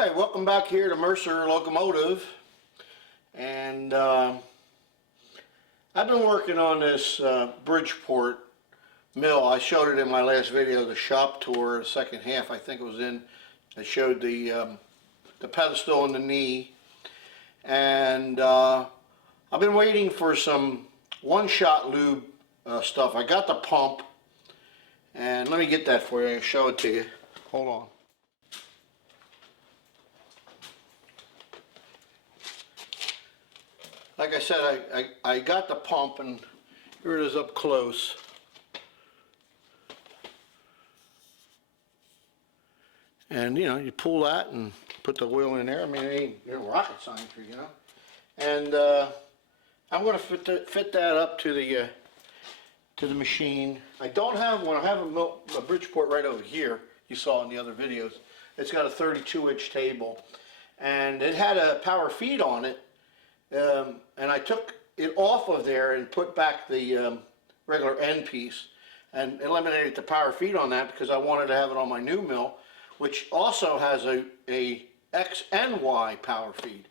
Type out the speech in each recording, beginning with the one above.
Hi, welcome back here to Mercer Locomotive, and I've been working on this Bridgeport mill. I showed it in my last video, the shop tour, the second half I think it was in. I showed the pedestal and the knee, and I've been waiting for some one-shot lube stuff. I got the pump, and let me get that for you and show it to you. Hold on. Like I said, I got the pump, and here it is up close. And you know, you pull that and put the oil in there. I mean, it ain't rocket science, you know. And I'm going to fit that up to the machine. I don't have one. I have a Bridgeport right over here. You saw in the other videos. It's got a 32-inch table, and it had a power feed on it. And I took it off of there and put back the regular end piece and eliminated the power feed on that because I wanted to have it on my new mill, which also has a X and Y power feed.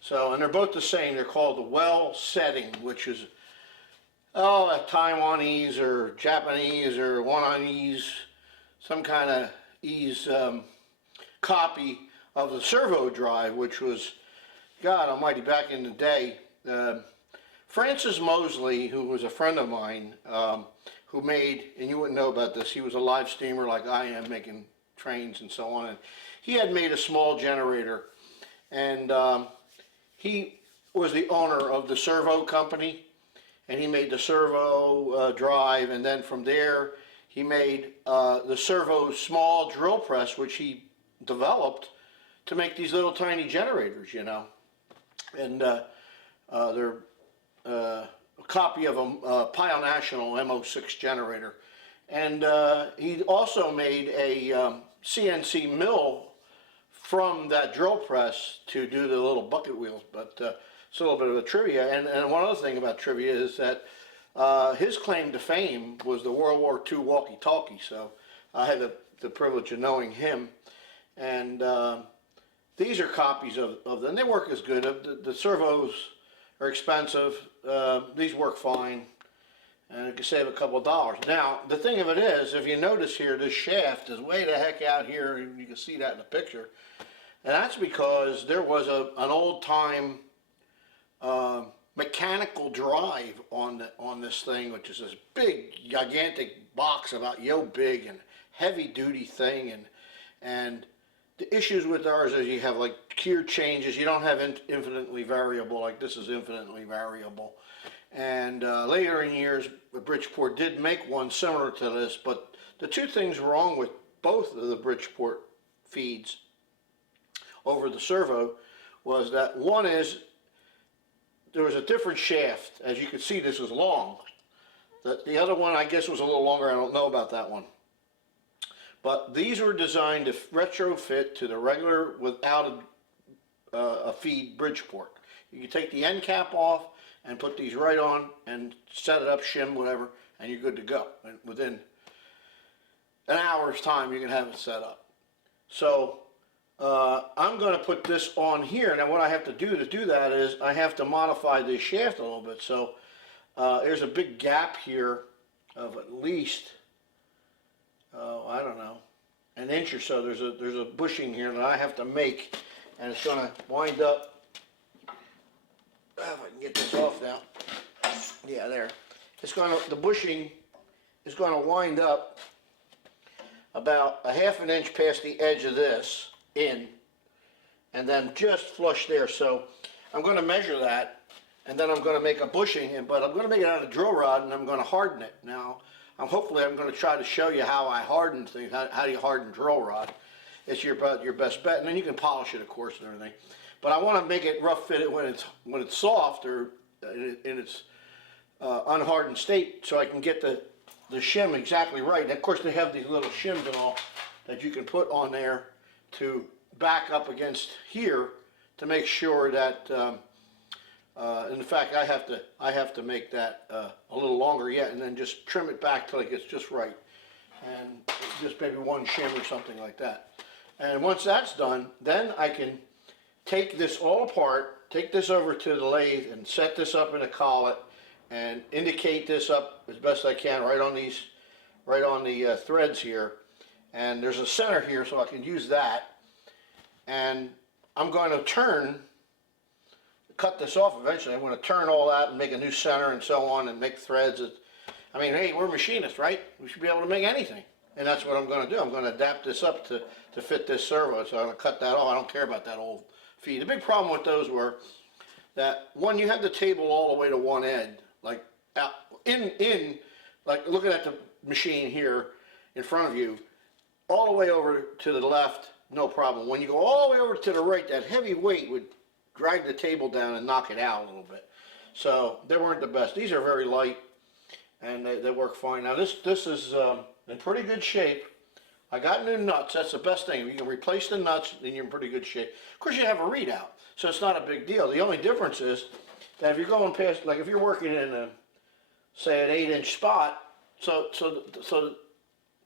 So, and they're both the same. They're called the well setting, which is a Taiwanese or Japanese or Wananese, some kind of ease copy of the servo drive, which was, God almighty, back in the day. Francis Mosley, who was a friend of mine, who made, and you wouldn't know about this, he was a live steamer like I am, making trains and so on, and he had made a small generator, and he was the owner of the servo company, and he made the servo drive, and then from there he made the servo small drill press, which he developed to make these little tiny generators, you know. And they're a copy of a Pile National M06 generator. And he also made a CNC mill from that drill press to do the little bucket wheels. But it's a little bit of a trivia. And one other thing about trivia is that his claim to fame was the World War II walkie-talkie. So I had the privilege of knowing him. And these are copies of them. And they work as good. The servos are expensive. These work fine, and you can save a couple of dollars. Now, the thing of it is, if you notice here, this shaft is way the heck out here. You can see that in the picture. And that's because there was an old-time mechanical drive on this thing, which is this big, gigantic box about yo big and heavy-duty thing. And the issues with ours is you have like gear changes. You don't have infinitely variable, like this is infinitely variable. And later in years, Bridgeport did make one similar to this, but the two things wrong with both of the Bridgeport feeds over the servo was that one is there was a different shaft. As you can see, this is long. The other one, I guess, was a little longer. I don't know about that one. But these were designed to retrofit to the regular without a feed Bridgeport. You can take the end cap off and put these right on and set it up, shim, whatever, and you're good to go. And within an hour's time, you can have it set up. So I'm going to put this on here. Now what I have to do that is I have to modify this shaft a little bit. So there's a big gap here of at least, I don't know, an inch or so. There's a bushing here that I have to make, and it's going to wind up. If I can get this off now. Yeah, there. The bushing is going to wind up about a half an inch past the edge of this in, and then just flush there. So I'm going to measure that, and then I'm going to make a bushing, but I'm going to make it out of drill rod, and I'm going to harden it. Now, hopefully I'm going to try to show you how I harden things. How do you harden drill rod? It's your best bet, and then you can polish it, of course, and everything. But I want to make it rough fitted when it's soft or in its unhardened state, so I can get the shim exactly right. And of course, they have these little shims and all that you can put on there to back up against here to make sure that. In fact, I have to make that a little longer yet, and then just trim it back till it gets just right, and just maybe one shim or something like that. And once that's done, then I can take this all apart, take this over to the lathe and set this up in a collet and indicate this up as best I can right on these, right on the threads here. And there's a center here so I can use that. And I'm going to cut this off eventually. I'm going to turn all that and make a new center and so on and make threads. I mean, hey, we're machinists, right? We should be able to make anything. And that's what I'm going to do. I'm going to adapt this up to fit this servo. So I'm going to cut that off. I don't care about that old feed. The big problem with those were that when you had the table all the way to one end, like out like looking at the machine here in front of you, all the way over to the left, no problem. When you go all the way over to the right, that heavy weight would drag the table down and knock it out a little bit. So they weren't the best. These are very light and they work fine. Now this is in pretty good shape. I got new nuts. That's the best thing. If you can replace the nuts, then you're in pretty good shape. Of course, you have a readout, so it's not a big deal. The only difference is that if you're going past, like if you're working in a, say, an 8-inch spot, so the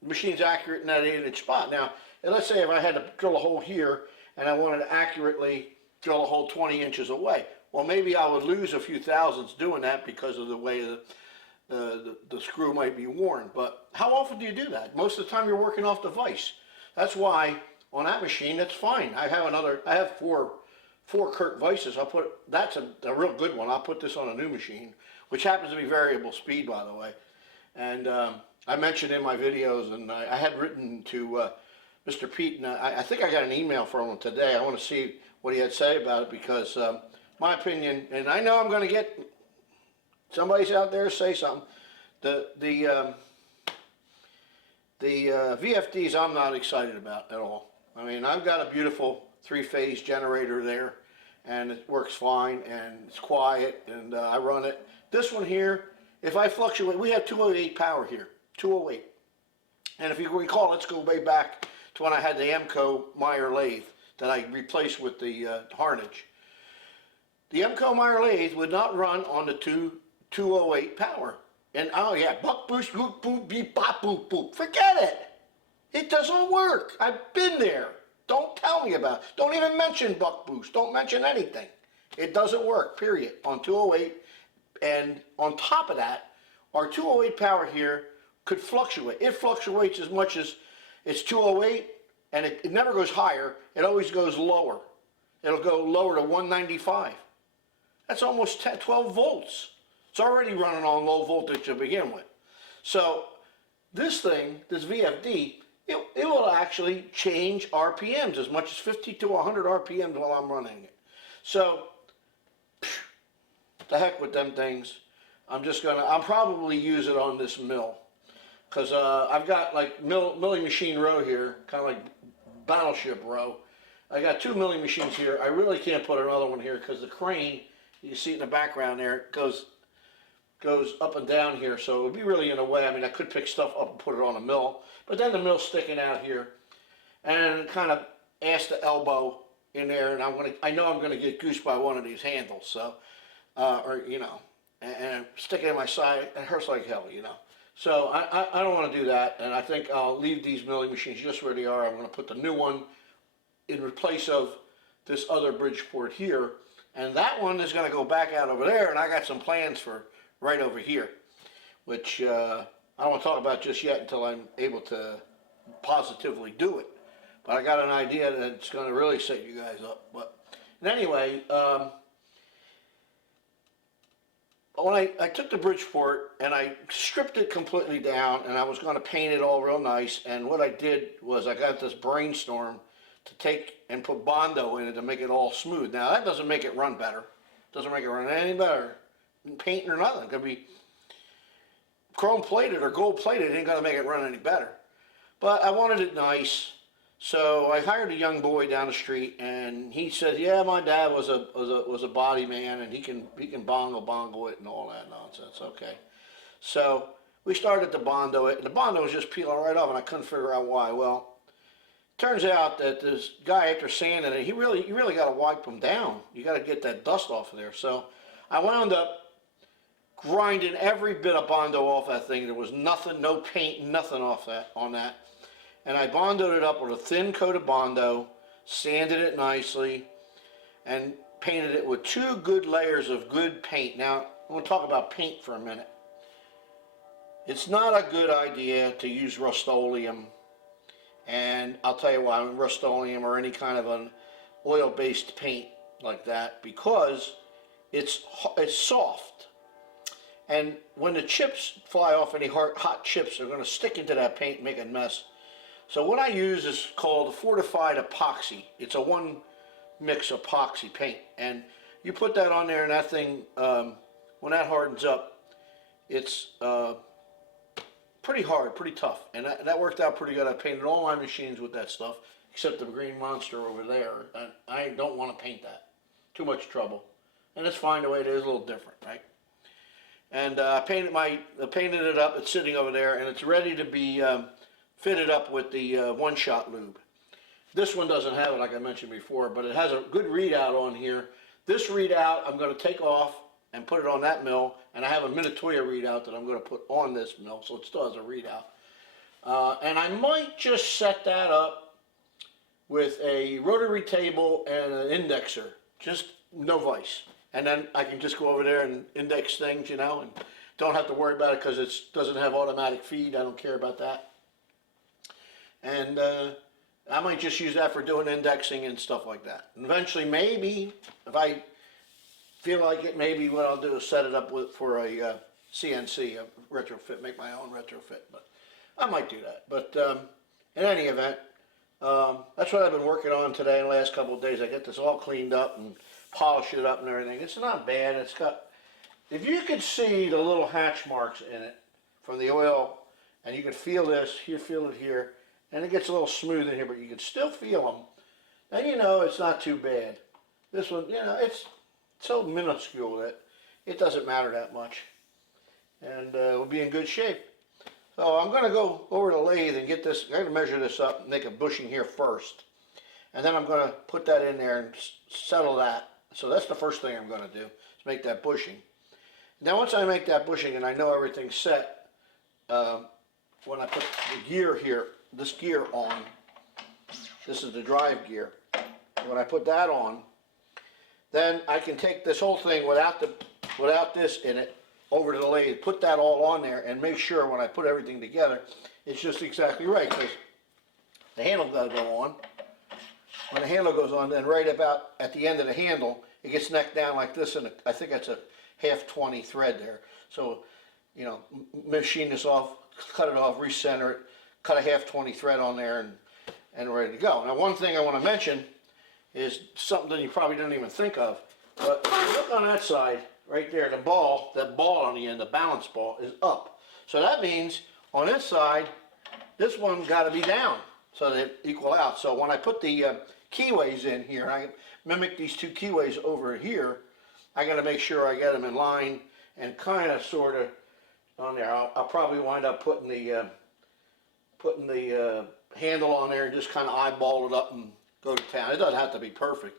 machine's accurate in that 8-inch spot. Now, and let's say if I had to drill a hole here and I wanted to accurately drill a hole 20 inches away, well, maybe I would lose a few thousandths doing that because of the way the screw might be worn. But how often do you do that? Most of the time you're working off the vise. That's why on that machine that's fine. I have four Kurt vices. That's a real good one. I'll put this on a new machine, which happens to be variable speed, by the way. And I mentioned in my videos, and I had written to Mr. Pete, and I think I got an email from him today. I want to see what he had to say about it because my opinion, and I know I'm going to get somebody's out there say something. The VFDs I'm not excited about at all. I mean, I've got a beautiful 3-phase generator there, and it works fine, and it's quiet, and I run it. This one here, if I fluctuate, we have 208 power here, 208. And if you recall, let's go way back to when I had the Emco Meyer lathe that I replaced with the Harnage. The Emco Meyer lathe would not run on the 208 power. And oh yeah, buck boost, boop, boop, beep, bop, boop, boop. Forget it. It doesn't work. I've been there. Don't tell me about it. Don't even mention buck boost. Don't mention anything. It doesn't work, period, on 208. And on top of that, our 208 power here could fluctuate. It fluctuates as much as it's 208, and it never goes higher. It always goes lower. It'll go lower to 195. That's almost 12 volts. It's already running on low voltage to begin with. So this thing, this VFD, it will actually change RPMs as much as 50 to 100 RPMs while I'm running it. So, the heck with them things. I'll probably use it on this mill. Because I've got like milling machine row here, kind of like battleship row. I got 2 milling machines here. I really can't put another one here because the crane, you can see it in the background there, it goes up and down here, so it would be really in a way. I mean, I could pick stuff up and put it on a mill, but then the mill's sticking out here, and kind of ass to elbow in there, and I know I'm gonna get goosed by one of these handles, so, or you know, and stick it in my side. It hurts like hell, you know. So I don't want to do that, and I think I'll leave these milling machines just where they are. I'm going to put the new one in place of this other Bridgeport here, and that one is going to go back out over there, and I got some plans for right over here, which I don't want to talk about just yet until I'm able to positively do it. But I got an idea that it's going to really set you guys up. But anyway, when I took the Bridgeport and I stripped it completely down, and I was going to paint it all real nice, and what I did was I got this brainstorm to take and put Bondo in it to make it all smooth. Now that doesn't make it run better. Doesn't make it run any better. Painting or nothing. It could be chrome plated or gold plated. It ain't going to make it run any better. But I wanted it nice, so I hired a young boy down the street, and he said, "Yeah, my dad was a body man, and he can bongo it and all that nonsense." Okay, so we started to Bondo it, and the Bondo was just peeling right off, and I couldn't figure out why. Well, turns out that this guy, after sanding it, you really got to wipe them down. You got to get that dust off of there. So I wound up grinding every bit of Bondo off that thing. There was nothing, no paint, nothing off that on that. and I bonded it up with a thin coat of Bondo, sanded it nicely, and painted it with 2 good layers of good paint. Now, I want to talk about paint for a minute. It's not a good idea to use Rust-Oleum, and I'll tell you why. Rust-Oleum or any kind of an oil-based paint like that, because it's soft, and when the chips fly off, any hot chips are going to stick into that paint and make a mess. So what I use is called fortified epoxy. It's a 1 mix epoxy paint, and you put that on there, and that thing, when that hardens up, it's pretty hard, pretty tough, and that worked out pretty good. I painted all my machines with that stuff, except the green monster over there. And I don't want to paint that. Too much trouble, and it's fine the way it is. A little different, right? And I painted it up. It's sitting over there, and it's ready to be fitted up with the one-shot lube. This one doesn't have it, like I mentioned before, but it has a good readout on here. This readout I'm going to take off and put it on that mill, and I have a Minatoya readout that I'm going to put on this mill, so it still has a readout. And I might just set that up with a rotary table and an indexer, just no vise. And then I can just go over there and index things, you know, and don't have to worry about it because it doesn't have automatic feed. I don't care about that. And I might just use that for doing indexing and stuff like that. And eventually, maybe, if I feel like it, maybe what I'll do is set it up for a CNC, a retrofit, make my own retrofit. But I might do that. But in any event, that's what I've been working on today in the last couple of days. I get this all cleaned up and polish it up and everything. It's not bad. It's got, if you could see the little hatch marks in it from the oil, and you can feel this, you feel it here, and it gets a little smooth in here, but you can still feel them, then you know it's not too bad. This one, you know, it's so minuscule that it doesn't matter that much, and we'll be in good shape. So I'm going to go over to the lathe and get this. I'm going to measure this up and make a bushing here first, and then I'm going to put that in there and settle that. So that's the first thing I'm going to do, is make that bushing. Now once I make that bushing and I know everything's set, when I put the gear here, this gear on, this is the drive gear. When I put that on, then I can take this whole thing without this in it over to the lathe, put that all on there, and make sure when I put everything together, it's just exactly right, because the handle got to go on. When the handle goes on, then right about at the end of the handle, it gets necked down like this, and I think that's a 1/2-20 thread there. So, you know, machine this off, cut it off, recenter it, cut a 1/2-20 thread on there, and ready to go. Now, one thing I want to mention is something that you probably didn't even think of, but if you look on that side, right there, that ball on the end, the balance ball, is up. So that means on this side, this one got to be down so they equal out. So when I put the keyways in here, I mimic these 2 keyways over here, I got to make sure I get them in line and kind of sort of on there. I'll probably wind up putting the handle on there and just kind of eyeball it up and go to town. It doesn't have to be perfect.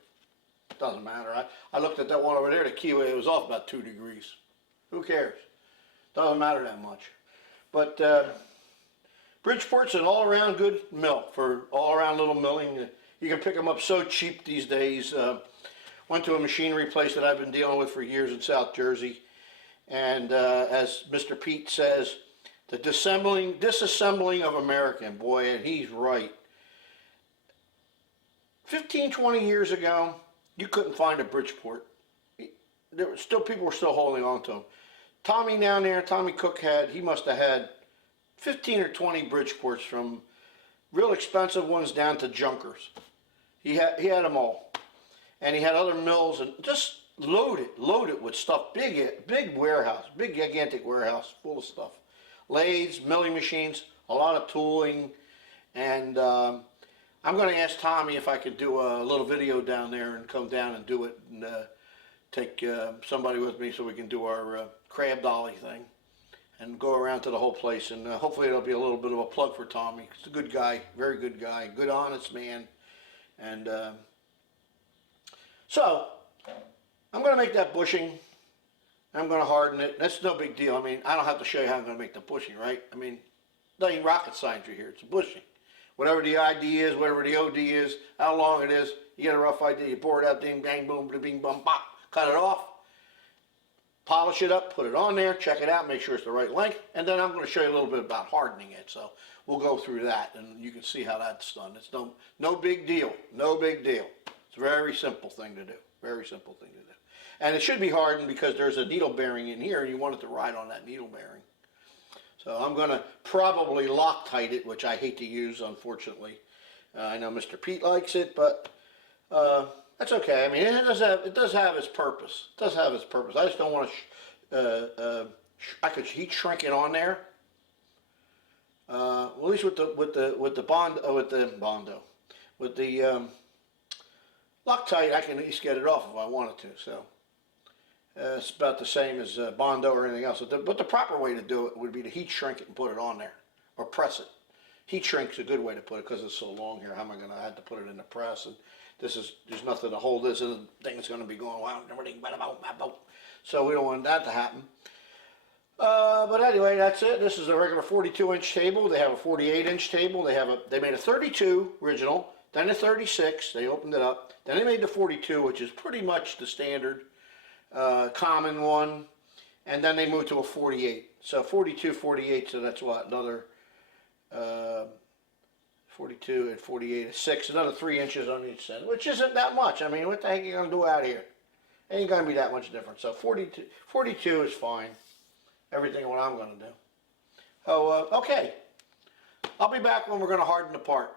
It doesn't matter. I looked at that one over there, the keyway, it was off about 2 degrees. Who cares? Doesn't matter that much. But Bridgeport's an all-around good mill for all-around little milling. You can pick them up so cheap these days. Went to a machinery place that I've been dealing with for years in South Jersey. And as Mr. Pete says, the disassembling of American, boy, and he's right. 15, 20 years ago, you couldn't find a Bridgeport. People were still holding on to them. Tommy down there, Tommy Cook he must have had 15 or 20 Bridgeports, from real expensive ones down to junkers. He had them all. And he had other mills, and just loaded with stuff. Big warehouse, big gigantic warehouse full of stuff. Lathes, milling machines, a lot of tooling, and I'm going to ask Tommy if I could do a little video down there and come down and do it, and take somebody with me so we can do our crab dolly thing and go around to the whole place, and hopefully it'll be a little bit of a plug for Tommy. He's a good guy, very good guy, good honest man. And so I'm going to make that bushing. I'm going to harden it. That's no big deal. I mean, I don't have to show you how I'm going to make the bushing, right? I mean, nothing rocket science here. It's a bushing. whatever the ID is, whatever the OD is, how long it is, you get a rough idea, you pour it out, ding, bang, boom, bing, bum, bop, cut it off, polish it up, put it on there, check it out, make sure it's the right length, and then I'm going to show you a little bit about hardening it. So we'll go through that, and you can see how that's done. It's no big deal, no big deal. It's a very simple thing to do, very simple thing to do. And it should be hardened because there's a needle bearing in here, and you want it to ride on that needle bearing. So I'm going to probably Loctite it, which I hate to use, unfortunately. I know Mr. Pete likes it, but that's okay. I mean, it does have its purpose. It does have its purpose. I just don't want to. I could heat shrink it on there. Well, at least with the Loctite, I can at least get it off if I wanted to. So it's about the same as Bondo or anything else. But the proper way to do it would be to heat shrink it and put it on there, or press it. Heat shrink's a good way to put it because it's so long here. How am I going to have to put it in the press? And there's nothing to hold this, and the thing's going to be going wow, so we don't want that to happen. But anyway, that's it. This is a regular 42-inch table. They have a 48-inch table. They made a 32 original, then a 36. They opened it up. Then they made the 42, which is pretty much the standard, common one. And then they moved to a 48. So 42, 48. So that's what, another 42 and 48 is 6. Another 3 inches on each side, which isn't that much. I mean, what the heck are you gonna do out here? Ain't gonna be that much different. So 42 is fine. Everything what I'm going to do. Oh, okay. I'll be back when we're going to harden the part.